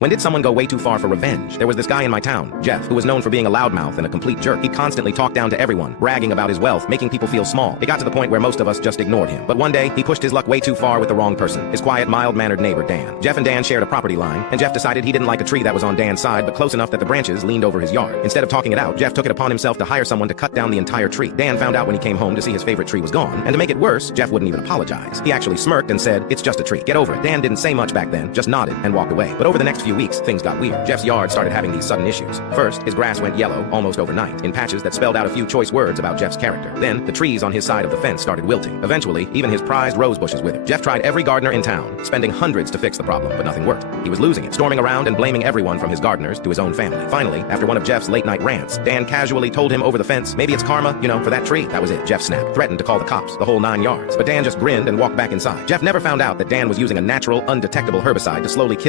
When did someone go way too far for revenge? There was this guy in my town, Jeff, who was known for being a loudmouth and a complete jerk. He constantly talked down to everyone, bragging about his wealth, making people feel small. It got to the point where most of us just ignored him. But one day, he pushed his luck way too far with the wrong person, his quiet, mild-mannered neighbor, Dan. Jeff and Dan shared a property line, and Jeff decided he didn't like a tree that was on Dan's side, but close enough that the branches leaned over his yard. Instead of talking it out, Jeff took it upon himself to hire someone to cut down the entire tree. Dan found out when he came home to see his favorite tree was gone, and to make it worse, Jeff wouldn't even apologize. He actually smirked and said, "It's just a tree. Get over it." Dan didn't say much back then, just nodded and walked away. But over the next few weeks, things got weird. Jeff's yard started having these sudden issues. First, his grass went yellow almost overnight, in patches that spelled out a few choice words about Jeff's character. Then, the trees on his side of the fence started wilting. Eventually, even his prized rose bushes withered. Jeff tried every gardener in town, spending hundreds to fix the problem, but nothing worked. He was losing it, storming around and blaming everyone from his gardeners to his own family. Finally, after one of Jeff's late-night rants, Dan casually told him over the fence, "Maybe it's karma, for that tree." That was it. Jeff snapped, threatened to call the cops, the whole 9 yards. But Dan just grinned and walked back inside. Jeff never found out that Dan was using a natural, undetectable herbicide to slowly kill